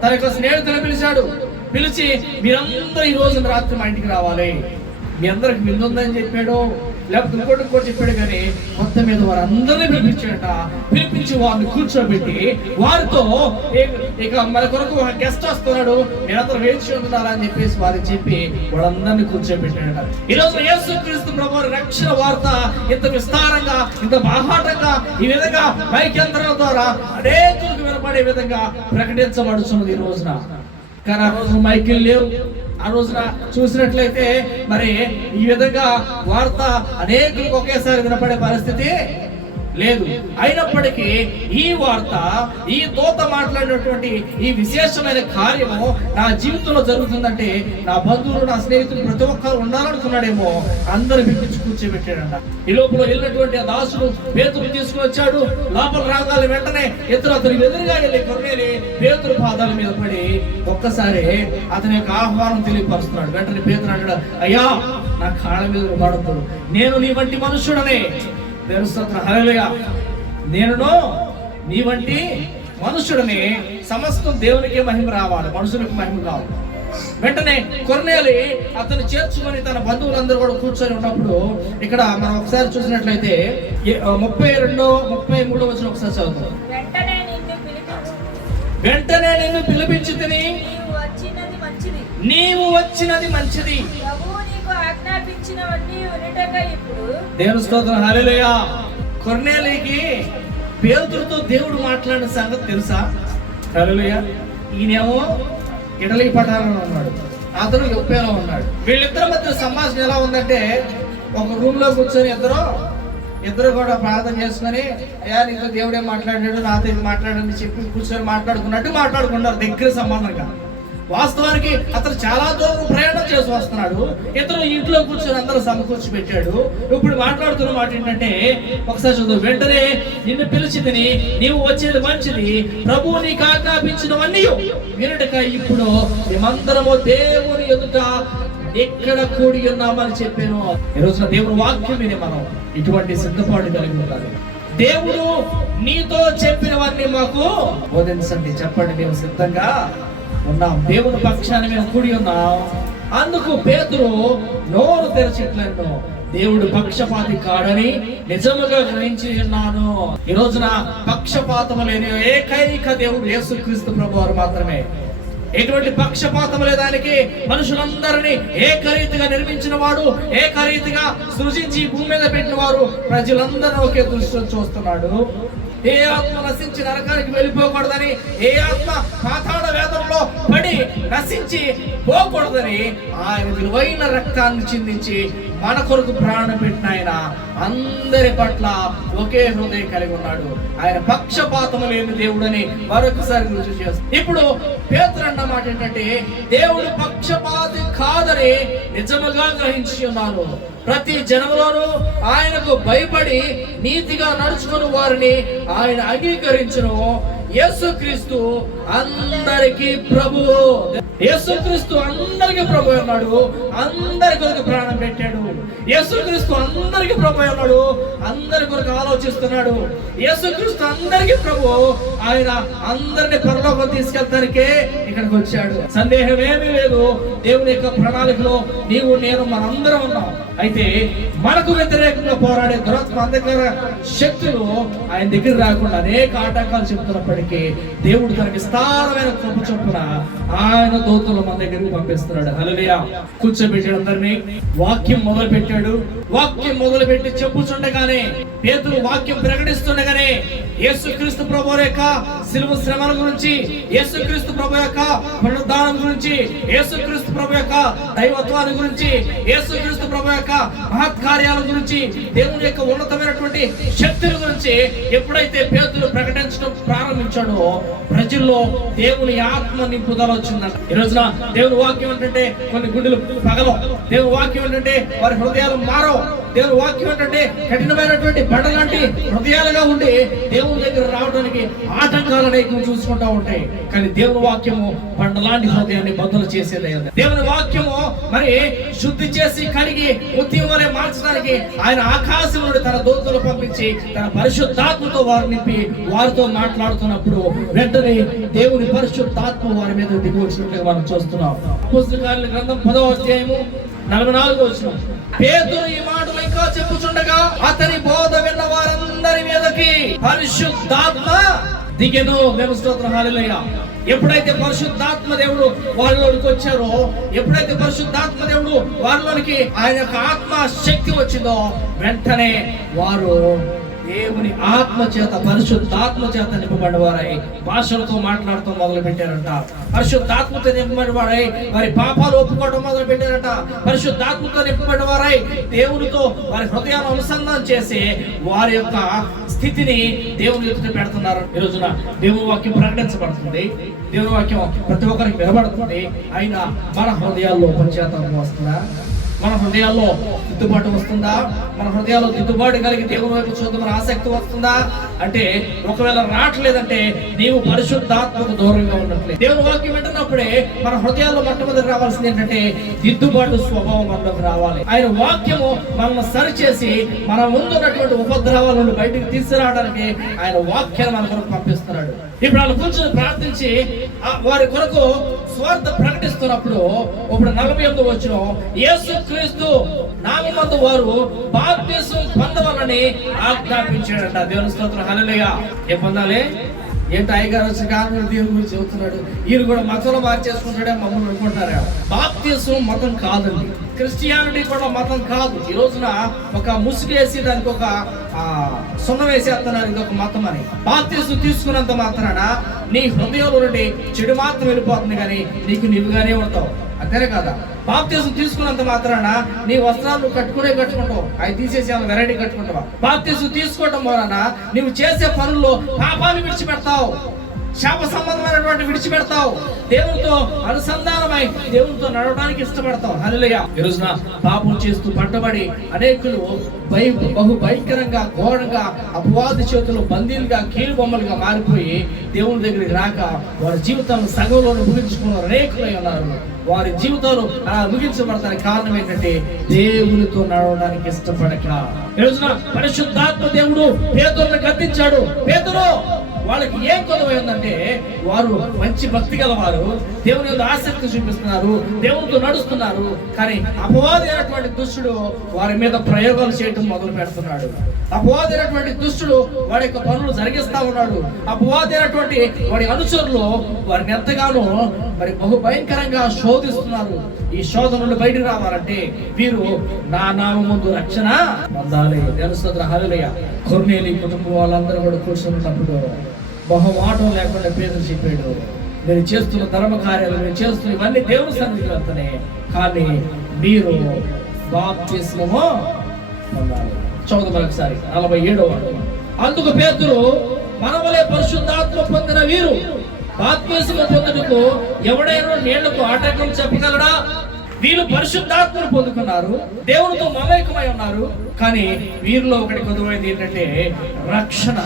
తన యొక్క స్నేహితులు పిలిచాడు. పిలిచి మీరందరూ ఈ రోజు రాత్రి మా ఇంటికి రావాలి, మీ అందరికి విందు ఉందని చెప్పాడు, లేకపోతే ఇంకోటి చెప్పాడు. కానీ మొత్తం మీద వారందరినీ పిలిపించాడట. పిలిపించి వారిని కూర్చోబెట్టి వారితో ఇక మన కొరకు ఒక గెస్ట్ వస్తున్నాడు, మీరందరూ వేచి ఉంటున్నారా అని చెప్పేసి వారికి చెప్పి వాళ్ళందరినీ కూర్చోబెట్టాడట. ఈ రోజు యేసుక్రీస్తు ప్రభువు రక్షణ వార్త ఇంత విస్తారంగా, ఇంత బాహాటంగా ఈ విధంగా మైకేంద్రాల ద్వారా అనేకులకు వినపడే విధంగా ప్రకటించబడుతున్నది ఈ రోజున. కానీ ఆ రోజు మైకిల్ లేవు. ఆ రోజున చూసినట్లయితే మరి ఈ విధంగా వార్త అనేకులకు ఒకేసారి వినపడే పరిస్థితి లేదు. అయినప్పటికీ ఈ వార్త, ఈ దూత మాట్లాడినటువంటి ఈ విశేషమైన కార్యము నా జీవితంలో జరుగుతుందంటే నా బంధువులు, నా స్నేహితులు ప్రతి ఒక్కరు ఉండాలనుకున్నాడేమో, అందరు పిలిపించి కూర్చోబెట్టాడంట. ఈ లోపల వెళ్ళినటువంటి ఆ దాసుడు పేతురు తీసుకుని వచ్చాడు. లోపల రాగాలి వెంటనే ఇద్దరు అతనికి ఎదురుగా వెళ్ళి కొర్నేలి పేతురు పాదాల మీద పడి ఒక్కసారి అతని యొక్క ఆహ్వానం తెలియపరుస్తున్నాడు. వెంటనే పేతురు అంటాడు, అయ్యా, నా కాళ్ళ మీద పడుతూ నేను నీ వంటి మనుష్యుడనే. హల్లెలూయా. నేను నీ వంటి మనుషుడిని. సమస్తం దేవునికి మహిమ రావాలి, మనుషులకు మహిమ కావాలి. వెంటనే కొర్నేలి అతను చేర్చుకొని తన బంధువులందరూ కూడా కూర్చొని ఉన్నప్పుడు ఇక్కడ మనం ఒకసారి చూసినట్లయితే 32, 33 వచ్చిన ఒకసారి చదువుతాం. వెంటనే నిన్ను పిలిపించి తిని నీవు వచ్చినది మంచిది, దేవుని స్తోత్రం, హల్లెలూయా. కొర్నేలికి పేతురుతో దేవుడు మాట్లాడిన సంగతి తెలుసా? హల్లెలూయా. ఈయనేమో ఇటలీ పట్టణంలో ఉన్నాడు, అతను యొప్పేలో ఉన్నాడు. వీళ్ళిద్దరి మధ్య సంభాషణ ఎలా ఉందంటే, ఒక రూమ్ లో కూర్చొని ఇద్దరు కూడా ప్రార్థన చేసుకుని, అయ్యా నీతో దేవుడే మాట్లాడాడు, నాతో ఇది మాట్లాడని చెప్పి కూర్చొని మాట్లాడుకున్నట్టు మాట్లాడుకున్నారు దగ్గర సంబంధంగా. వాస్తవానికి అతను చాలా దూరం ప్రయాణం చేసి వస్తున్నాడు. ఇతను ఇంట్లో కూర్చొని అందరూ సమకూర్చి పెట్టాడు. ఇప్పుడు మాట్లాడుతున్న మాట ఏంటంటే, ఒకసారి చదువు. వెంటనే నిన్ను పిలిచిందని, నీవు వచ్చేది మంచిది, ప్రభువు నీకు ఆజ్ఞాపించినవన్నీ వినుటక ఇప్పుడు మేమందరము దేవుని ఎదుట ఎక్కడ కూడి ఉన్నామని చెప్పాను. ఈ రోజున దేవుని వాక్యం విని మనం ఇటువంటి సిద్ధపాటు కలిగి ఉండాలి. దేవుడు నీతో చెప్పినవన్నీ మాకు బోధించండి. చెప్పండి, మేము సిద్ధంగా ఉన్నాం, దేవుని పక్షాన్ని మేము కూడి ఉన్నాం. అందుకు పేతురు నోరు తెరచిట్లను, దేవుడు పక్షపాతి కాడని నిజముగా గ్రహించి ఉన్నాను. ఈ రోజున పక్షపాతము లేని ఏకైక దేవుడు యేసుక్రీస్తు ప్రభువారు మాత్రమే. ఎటువంటి పక్షపాతం లేదానికి మనుషులందరినీ ఏకరీతిగా నిర్మించిన వాడు, ఏకరీతిగా సృజించి భూమి మీద పెట్టిన వారు ప్రజలందరూ ఒకే దృష్టిలో చూస్తున్నాడు. ఏ ఆత్మ నశించి నరకానికి వెళ్ళిపోకూడదని, ఏ ఆత్మ పాతాళ వేదంలో పడి నశించి పోకూడదని ఆయన విలువైన రక్తాన్ని చిందించి మన కొరకు ప్రాణం పెట్టిన ఆయన అందరి పట్ల ఒకే హృదయం కలిగి ఉన్నాడు. ఆయన పక్షపాతము లేని దేవుడని మరొకసారి రుజువు చేస్తాడు. ఇప్పుడు పేతురు అన్న మాట ఏంటంటే, దేవుడు పక్షపాతి కాదని నిజముగా గ్రహించి ఉన్నాను. ప్రతి జనములోనూ ఆయనకు భయపడి నీతిగా నడుచుకుని వారిని ఆయన అంగీకరించును. యేసుక్రీస్తు అందరికీ ప్రభువు. యేసుక్రీస్తు అందరికీ ప్రభు అన్నాడు, అందరి కొరకు ప్రాణం పెట్టాడు. యేసుక్రీస్తు అందరికీ ప్రభు అన్నాడు, అందరి కొరకు ఆలోచిస్తున్నాడు. యేసుక్రీస్తు అందరికీ ప్రభు. ఆయన అందరిని పరలోకం తీసుకెళ్తానికే ఇక్కడికి వచ్చాడు. సందేహం ఏమీ లేదు. దేవుని యొక్క ప్రణాళికలో నీవు నేను మనందరం ఉన్నాం. అయితే మనకు వ్యతిరేకంగా పోరాడే దురాత్మ అంధకార శక్తులు ఆయన దగ్గర రాకుండా అనేక ఆటంకాలు చెప్తున్నప్పటికీ దేవుడు తనకి విస్తారమైన కృప చొప్పున ఆయన దూతలు మన దగ్గరికి పంపిస్తున్నాడు. హల్లెలూయా. కూర్చోబెట్టాడు అందరినీ. వాక్యం మొదలు పెట్టాడు. వాక్యం మొదలు పెట్టి చెప్పుచుండగానే, పేతురు వాక్యం ప్రకటిస్తుండగానే యేసుక్రీస్తు ప్రభువు యొక్క శిలువ శ్రమల గురించి, యేసుక్రీస్తు ప్రభు యొక్క పునరుద్ధానం గురించి, యేసుక్రీస్తు ప్రభు యొక్క దైవత్వాన్ని గురించి, యేసుక్రీస్తు ప్రభు యొక్క మహత్కార్యాల గురించి, దేవుని యొక్క ఉన్నతమైనటువంటి శక్తుల గురించి ఎప్పుడైతే పేతురు ప్రకటించడం ప్రారంభించాడో ప్రజల్లో దేవుని ఆత్మ నింపుదల వచ్చిందంట. ఈ రోజున దేవుని వాక్యం ఏంటంటే కొన్ని గుండెలు పగలం. దేవుని వాక్యం ఏంటంటే వారి హృదయాలు మారవు. దేవుని వాక్యం ఏంటంటే కఠినమైనటువంటి బండ లాంటి హృదయాలుగా ఉండి దేవుని దగ్గర రావడానికి ఆటంకాలు అనేక చూసుకుంటా ఉంటాయి. కానీ దేవుని వాక్యము బండలాంటి హృదయాన్ని బదులు చేసేది. దేవుని వాక్యము మరి శుద్ధి చేసి కడిగి ఉత్యం వలె మార్చడానికి ఆయన ఆకాశం నుండి తన దూతలు పంపించి తన పరిశుద్ధాత్మతో వారిని నింపి వారితో మాట్లాడుతున్నప్పుడు వెంటనే దేవుని పరిశుద్ధాత్మ వారి మీద దిగి వచ్చినట్లుగా మనం చూస్తున్నాం. అపోస్తలుల గ్రంథం 10వ అధ్యాయము 44వ వచనం. పేతురు ఈ మాటలు ఇంకా చెప్పుచుండగా అతని బోధ విన్న వారందరి మీదకి పరిశుద్ధాత్మ దిగెను. మేము స్తోత్రం. హల్లెలూయా. ఎప్పుడైతే పరిశుద్ధాత్మ దేవుడు వాళ్ళలోనికి వచ్చారో, ఎప్పుడైతే పరిశుద్ధాత్మ దేవుడు వారిలోనికి ఆయన యొక్క ఆత్మ శక్తి వచ్చిందో వెంటనే వారు దేవుని ఆత్మ చేత పరిశుద్ధాత్మ చేత నింపబడినవారై భాషలతో మాట్లాడుతూ మొదలు పెట్టారంట. పరిశుద్ధాత్మతో నింపబడినవారై వారి పాపాలు ఒప్పుకోవడం మొదలు పెట్టారంట. పరిశుద్ధాత్మతో నింపబడినవారై దేవునితో వారి హృదయాన్ని అనుసంధానం చేసి వారి యొక్క స్థితిని దేవుని ఎదుట పెడుతున్నారు. ఈ రోజున దేవుని వాక్యం ప్రకటించబడుతుంది. దేవుని వాక్యం ప్రతి ఒక్కరికి వినబడుతుంది. అయినా మన హృదయాల్లో పశ్చాత్తాపం వస్తుందా? మన హృదయాల్లో దిద్దుబాటు వస్తుందా? మన హృదయాల్లో దిద్దుబాటు కలిగి దేవుని వైపు చూద్దామని ఆసక్తి వస్తుందా? అంటే ఒకవేళ రావట్లేదంటే నీవు పరిశుద్ధాత్మకు దూరంగా ఉన్నట్లే. దేవుని వాక్యం వింటున్నప్పుడే మన హృదయాల్లో మొట్టమొదటి రావాల్సింది ఏంటంటే దిద్దుబాటు స్వభావం మనలోకి రావాలి. ఆయన వాక్యము మనల్ని సరిచేసి మన ముందు ఉన్నటువంటి ఉపద్రవాల నుండి బయటికి తీసుకురావడానికి ఆయన వాక్యాన్ని మన కొరకు పంపిస్తున్నాడు. ఇప్పుడు వాళ్ళు కూర్చొని ప్రార్థించి వారి కొరకు స్వార్థ ప్రకటిస్తున్నప్పుడు ఇప్పుడు 48వ వచనం, యేసుక్రీస్తు నామమందు వారు బాప్తిసం పొందవాలని ఆజ్ఞాపించాడంట. దేవుని స్తోత్రం. హల్లెలూయా. ఏం పొందాలి? ఏంటి అయ్యగారు వచ్చి కారణం దేవుని గురించి చెబుతున్నాడు, ఈయన కూడా మతంలో మార్చేసుకుంటాడే మమ్మల్ని అనుకుంటారా? బాప్తిసం మతం కాదండి. క్రిస్టియానిటీ కూడా మతం కాదు. ఈ రోజున ఒక ముసుగు వేసి దానికి ఒక సున్నం వేసేస్తున్నారు, ఇది ఒక మతం అని. బాప్తిసం తీసుకున్నంత మాత్రాన నీ హృదయంలో నుండి చెడు మాత్రం వెళ్ళిపోతుంది, కానీ నీకు నీవుగానే ఉంటావు. అంతేనే కదా? బాప్తిసం తీసుకున్నంత మాత్రాన నీ వస్త్రాలు కట్టుకుంటావు, అవి తీసేసి ఏమైనా వెరైటీ కట్టుకుంటావా? బాప్తిసం తీసుకోవడం వలన నువ్వు చేసే పనుల్లో పాపాన్ని విడిచిపెడతావు. శాప సంబంధమైనటువంటి విడిచిపెడతావు, దేవునితో అనుసంధానమై దేవునితో నడవడానికి ఇష్టపడతావు. హల్లెలూయా. ఈ రోజున పాపం చేస్తూ పట్టబడి అనేకులు బహు భయంకరంగా ఘోరంగా అపవాది చేతులు బందీలుగా కీలు బొమ్మలుగా మారిపోయి దేవుని దగ్గరికి రాక వారి జీవితాలను సగంలోనే ముగించుకున్న అనేకులై ఉన్నారు. వారి జీవితాలు అలా ముగించబడతానికి కారణం ఏంటంటే దేవునితో నడవడానికి ఇష్టపడక. ఈ రోజున పరిశుద్ధాత్మ దేవుడు పేతురుని గద్దించాడు. పేతురు, వాళ్ళకి ఏం కొదవైందంటే వారు మంచి భక్తి గలవారు, దేవుని యొక్క ఆసక్తి చూపిస్తున్నారు, దేవునితో నడుస్తున్నారు. కానీ అపవాది అయినటువంటి దుష్టుడు వారి మీద ప్రయోగాలు చేయటం మొదలు పెడుతున్నాడు. అపవాది అయినటువంటి దుష్టుడు వాడి యొక్క పనులు జరిగిస్తా ఉన్నాడు. అపవాది అయినటువంటి వాడి అనుచరులు వారిని ఎంతగానో బహు భయంకరంగా శోధిస్తున్నారు. ఈ శోధ నుండి బయటకు రావాలంటే వీరు నా నామం ముందు రక్షణ పొందాలి. హల్లెలూయా. కొర్నేలి కుటుంబం వాళ్ళందరూ కూడా కూర్చున్నప్పుడు బహుమాటం లేకుండా పేదలు చెప్పాడు, మీరు చేస్తున్న ధర్మ కార్యాలు, మీరు చేస్తున్న ఇవన్నీ దేవుని సన్నిధికి వెళ్తున్నాయి, కానీ మీరు బాప్తిస్మము పొందాలి. చదువు ఒకసారి 47వ. అందుకు పేతురు, మనవలే పరిశుద్ధాత్మ పొందిన వీరు బాప్తిస్మము పొందుటకు ఎవడైనా నీళ్లకు ఆటంకం చెప్పగలడా? వీళ్ళు పరిశుద్ధాత్మను పొందుకున్నారు, దేవునితో మమేకమై ఉన్నారు, కానీ వీరిలో ఒకటి కొద్దువైంది ఏంటంటే రక్షణ.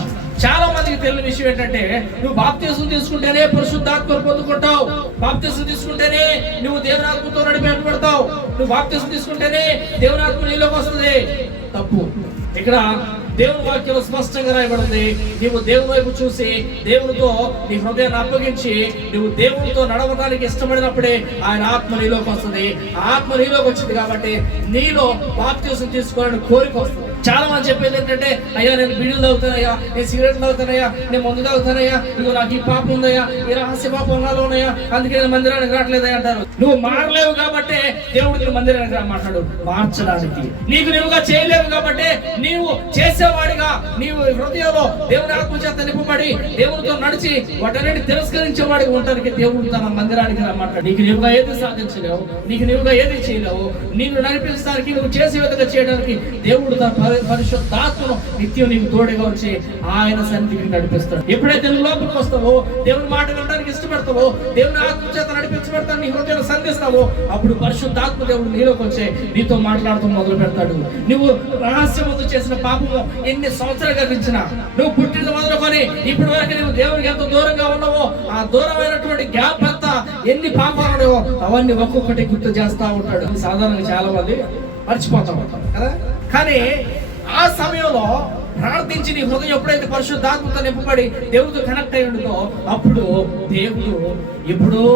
చాలా మందికి తెలియని విషయం ఏంటంటే నువ్వు బాప్తిస్మం తీసుకుంటేనే పరిశుద్ధాత్మను పొందుకుంటావు, బాప్తిస్మం తీసుకుంటేనే నువ్వు దేవుని ఆత్మతో నడిపించబడతావు, నువ్వు బాప్తిస్మం తీసుకుంటేనే దేవుని ఆత్మ నీలోకి వస్తుంది. తప్పు. ఇక్కడ దేవుని వాక్యం స్పష్టంగా రాయబడింది, నీవు దేవుని వైపు చూసి దేవునితో నీ హృదయాన్ని అప్పగించి నువ్వు దేవునితో నడవడానికి ఇష్టపడినప్పుడే ఆయన ఆత్మ నీలోకి వస్తుంది. ఆత్మ నీలోకి వచ్చింది కాబట్టి నీలో బాప్తిస్మం తీసుకోవాలని కోరిక వస్తుంది. చాలా మంది చెప్పేది ఏంటంటే, అయ్యా నేను బీడీలు తాగుతానయ్యా, నేను సిగరెట్లు తాగుతానయ్యా, నేను మందు తాగుతానయ్యా, ఇదిగో నాకు ఈ పాపం ఉందయ్యా, ఈ రహస్య పాపం నాలో ఉన్నాయా, అందుకే నేను మందిరానికి రావట్లేదా అంటారు. నువ్వు మారలేవు కాబట్టి దేవుడికి మందిరానికి రమ్మంటాడు మార్చడానికి. నీకు నువ్వుగా చేయలేవు కాబట్టి నీవు చేసేవాడిగా నీవు హృదయంలో దేవుని ఆత్మ చేత నింపబడి దేవునితో నడిచి వాటన్నిటి తిరస్కరించేవాడిగా ఉండడానికి దేవుడు తన మందిరానికి రమ్మంటాడు. నీకు నువ్వుగా ఏది సాధించలేవు, నీకు నువ్వుగా ఏది చేయలేవు, నిన్ను నడిపించడానికి నువ్వు చేసే విధంగా చేయడానికి దేవుడు తన పరిశుద్ధాత్మను నిత్యం నీకు తోడుగా వచ్చి ఆయన సన్నిధికి నడిపిస్తాడు. ఎప్పుడైతే నువ్వు లోపలికి వస్తావో, దేవుని మాట వినడానికి ఇష్టపడతావో, దేవుని ఆత్మ చేత నడిపించబడతాను నీ హృదయాన్ని సంధిస్తావో, అప్పుడు పరిశుద్ధాత్మ దేవుడు నీలోకి వచ్చి నీతో మాట్లాడుతూ మొదలు పెడతాడు. నువ్వు రహస్యమందు చేసిన పాపము ఎన్ని సంవత్సరాలు గతించినా, నువ్వు పుట్టిన మొదలుకొని ఇప్పటి వరకు నువ్వు దేవునికి ఎంత దూరంగా ఉన్నావో ఆ దూరమైనటువంటి గ్యాప్ అంతా ఎన్ని పాపాలు ఉన్నావో అవన్నీ ఒక్కొక్కటి గుర్తు చేస్తా ఉంటాడు. సాధారణంగా చాలా మంది మర్చిపోతా ఉంటాం కదా. కానీ ఆ సమయంలో ప్రార్థించి నీ హృదయం ఎప్పుడైతే పరిశుద్ధాత్మతో నింపబడి దేవుడితో కనెక్ట్ అయి ఉంటుందో అప్పుడు దేవుడు ఎప్పుడో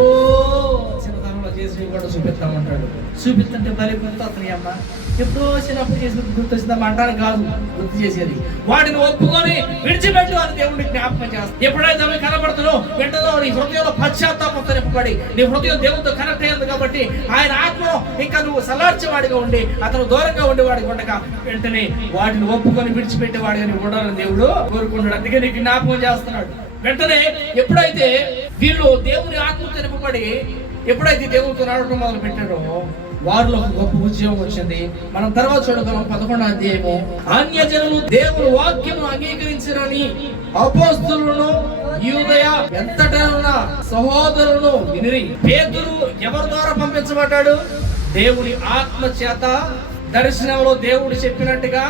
చిన్నతనంలో చేసి కూడా చూపిస్తామంటాడు. చూపిస్తుంటే బలి గుర్తు అతని అమ్మ ఎప్పుడో చిన్నప్పుడు చేసినప్పుడు గుర్తు వచ్చిందమ్మా అంటాను కాదు, గుర్తు చేసేది వాటిని ఒప్పుకొని విడిచిపెట్టు అని దేవుడిని జ్ఞాపకం చేస్తాడు. ఎప్పుడైతే అవి కనబడుతుందో వెంటనే నీ హృదయంలో పశ్చాత్తాపంతో నింపబడి నీ హృదయం దేవుడితో కనెక్ట్ అయ్యింది కాబట్టి ఆయన ఆత్మలో ఇంకా నువ్వు సలార్చేవాడిగా ఉండి అతను దూరంగా ఉండేవాడిగా ఉండగా వెంటనే వాటిని ఒప్పుకొని విడిచిపెట్టేవాడిగా నువ్వు ఉండాలని దేవుడు కోరుకుంటాడు. అందుకే నీకు జ్ఞాపకం చేస్తున్నాడు. వెంటనే ఎప్పుడైతే వీళ్ళు దేవుని ఆత్మతో నింపబడి ఎప్పుడైతే దేవుడితో నడవడం మొదలు పెట్టారో వారిలో ఒక గొప్ప ఉద్యోగం వచ్చింది. మనం తర్వాత చూడగలం 11వ అధ్యాయము. అన్యజనులు దేవుని వాక్యమును అంగీకరించరని అపోస్తలులను యూదయ ఎంతటా ఉన్న సహోదరులను వినిరి. పేతురు ఎవరి ద్వారా పంపించబడ్డాడు? దేవుని ఆత్మ చేత దర్శనంలో దేవుడు చెప్పినట్టుగా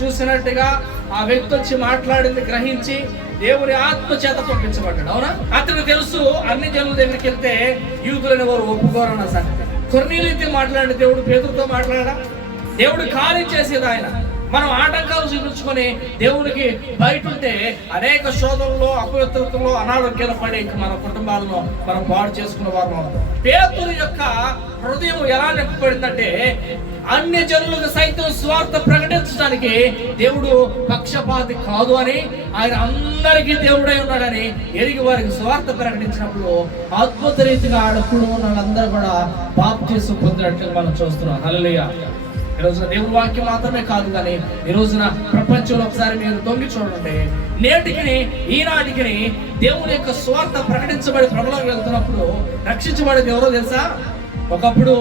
చూసినట్టుగా ఆ వ్యక్తి వచ్చి మాట్లాడింది గ్రహించి దేవుని ఆత్మ చేత పంపించబడ్డాడు. అవునా? అతనికి తెలుసు అన్ని జనుల దగ్గరికి వెళ్తే యూదులని వారు ఒప్పుకోరన్న సంగతి. కొర్నేలితో మాట్లాడే దేవుడు పేతురుతో మాట్లాడా? దేవుడు కార్యం చేసేది ఆయన. మనం ఆటంకాలు చూపించుకొని దేవునికి బయట ఉంటే అనేక శోధనలో అపవిత్రతలో అనారోగ్యాలు పడి మన కుటుంబాలను మనం పాడు చేసుకున్న వారు. పేతురు యొక్క హృదయం ఎలా నింపబడిందంటే అన్య జనులకు సైతం స్వార్థ ప్రకటించడానికి దేవుడు పక్షపాతి కాదు అని, ఆయన అందరికీ దేవుడై ఉన్నాడని ఎరిగి వారికి స్వార్థ ప్రకటించినప్పుడు అద్భుత రీతిగా ఆడకూడదు వాళ్ళందరూ కూడా బాప్తిస్మం పొందినట్లు మనం చూస్తున్నాం. హల్లెలూయా. ఈ రోజున దేవుని వాక్యం మాత్రమే కాదు కానీ ఈ రోజున ప్రపంచంలో ఒకసారి మీరు తొంగి చూడండి, నేటికి ఈనాటికి దేవుని యొక్క స్వార్థ ప్రకటించబడి ప్రభువులోకి వెళ్తున్నప్పుడు రక్షించబడేది ఎవరో తెలుసా? ఒకప్పుడు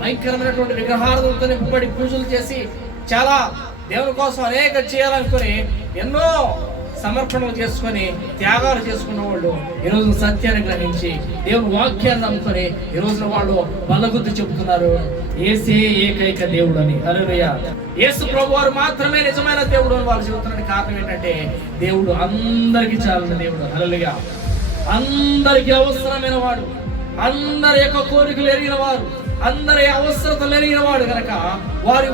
భయంకరమైనటువంటి విగ్రహారాధనతో నింపబడి పూజలు చేసి చాలా దేవుని కోసం అనేక చేయాలనుకుని ఎన్నో సమర్పణలు చేసుకొని త్యాగాలు చేసుకున్న వాళ్ళు ఈ రోజున సత్యాన్ని గ్రహించి దేవుని వాక్యాన్ని నమ్ముకొని ఈ రోజున వాళ్ళు బల్లగుద్ది చెబుతున్నారు, యేసే ఏకైక దేవుడు అని. హల్లెలూయా. యేసు ప్రభు వారు మాత్రమే నిజమైన దేవుడు అని వాళ్ళు చెబుతున్న కారణం ఏంటంటే దేవుడు అందరికీ చాలిన దేవుడు. హల్లెలూయా. అందరికీ అవసరమైన వాడు, అందరి యొక్క కోరికలు ఎరిగిన వారు, అందరి అవసరతలు ఎరిగిన వాడు కనుక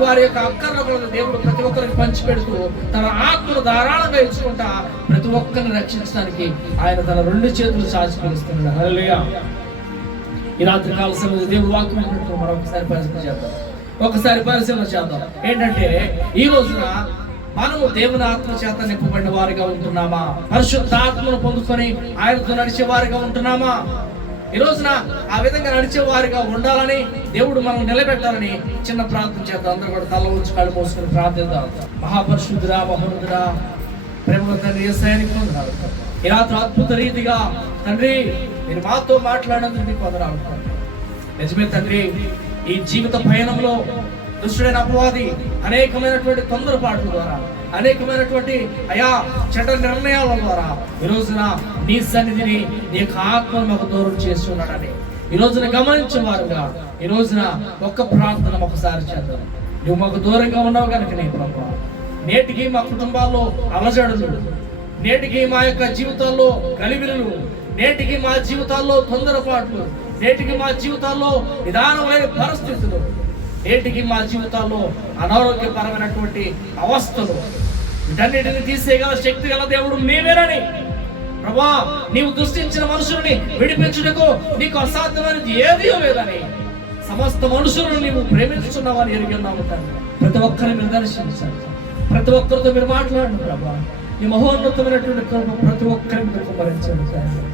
వారి యొక్క అక్కర్లను దేవుడు ప్రతి ఒక్కరికి పంచిపెడుతూ తన ఆత్మను ధారాళంగా ఇచ్చుకుంటా ప్రతి ఒక్కరిని రక్షించడానికి ఆయన తన 2 చేతులు చాచి పిలుస్తున్నాడు. హల్లెలూయా. ఈ రాత్రి కాల సమయంలో దేవుడు వాక్యం మనం ఒకసారి పరిశీలన చేద్దాం. ఏంటంటే ఈ రోజున మనము దేవుని ఆత్మ చేత నింపబడిన వారిగా ఉంటున్నామా? పరిశుద్ధాత్మను పొందుకొని ఆయనతో నడిచే వారిగా ఉంటున్నామా? ఈ రోజున ఆ విధంగా నడిచే వారిగా ఉండాలని దేవుడు మనం నిలబెట్టాలని చిన్న ప్రార్థన చేద్దాం. అందరూ కూడా తల ఉంచి కళ్ళు మోసుకొని ప్రార్థిద్దాం. మహాపరిశుద్ధుడా, మహోన్నతుడా, ప్రేమ తండ్రి యేసయ్యకి వందనాలు. ఈ రాత్రి అద్భుత రీతిగా తండ్రి మీరు మాతో మాట్లాడినందుకు మీకు వందనాలు. నిజమే తండ్రి, ఈ జీవిత పయనంలో దుష్టుడైన అపవాది అనేకమైనటువంటి తొందరపాట్ల ద్వారా, అనేకమైనటువంటి చెడ్డ నిర్ణయాల ద్వారా ఈ రోజున నీ సన్నిధిని నీ యొక్క ఆత్మను మాకు దూరం చేస్తున్నాడని ఈ రోజున గమనించేవారుగా ఈ రోజున ఒక్క ప్రార్థన ఒకసారి చేద్దాం. నువ్వు మాకు దూరంగా ఉన్నావు కనుక నీ ప్రభువా, నేటికి మా కుటుంబాల్లో అలజడులు, నేటికి మా యొక్క జీవితాల్లో గలిబిలులు, నేటికి మా జీవితాల్లో తొందరపాట్లు, నేటికి మా జీవితాల్లో నిదానమైన పరిస్థితులు, నేటికి మా జీవితాల్లో అనారోగ్యపరమైనటువంటి అవస్థలు, వీటన్నిటిని తీసేయగల శక్తి గల దేవుడు నీవేనని ప్రభా, నీవు దృష్టించిన మనుషుల్ని విడిపించుటకు నీకు అసాధ్యమైనది ఏదీ లేదని సమస్త మనుషులను నీవు ప్రేమించుతున్నావని ఎరిగి ఉన్నావు తండ్రి. ప్రతి ఒక్కరిని మీరు దర్శించండి, ప్రతి ఒక్కరితో మీరు మాట్లాడండి ప్రభా. ఈ మహోన్నతమైనటువంటి కృప ప్రతి ఒక్కరిని మీరు కుమరించండి తండ్రి.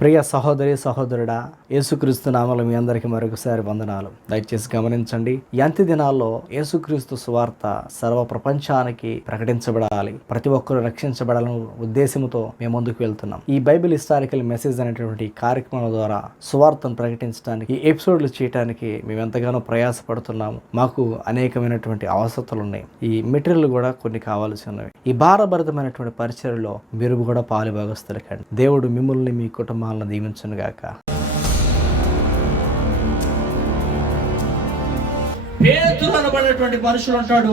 ప్రియ సహోదరి సహోదరుడా, యేసుక్రీస్తు నామములో మీ అందరికీ మరొకసారి వందనాలు. దయచేసి గమనించండి, ఈ అంత్య దినాల్లో యేసుక్రీస్తు సువార్త సర్వ ప్రపంచానికి ప్రకటించబడాలి, ప్రతి ఒక్కరు రక్షించబడాలని ఉద్దేశంతో మేము ముందుకు వెళ్తున్నాం. ఈ బైబిల్ హిస్టారికల్ మెసేజ్ అనేటువంటి కార్యక్రమం ద్వారా సువార్తను ప్రకటించడానికి, ఈ ఎపిసోడ్లు చేయడానికి మేము ఎంతగానో ప్రయాసపడుతున్నాము. మాకు అనేకమైనటువంటి అవసరాలు ఉన్నాయి. ఈ మెటీరియల్ కూడా కొన్ని కావాల్సి ఉన్నవి. ఈ భారభరితమైనటువంటి పరిచర్యలో మీరు కూడా పాలు భాగస్తులు కండి. దేవుడు మిమ్మల్ని మీ కుటుంబాలను దీవించును గాక. పేతురు అనబడినటువంటి మనుషులు అంటాడు,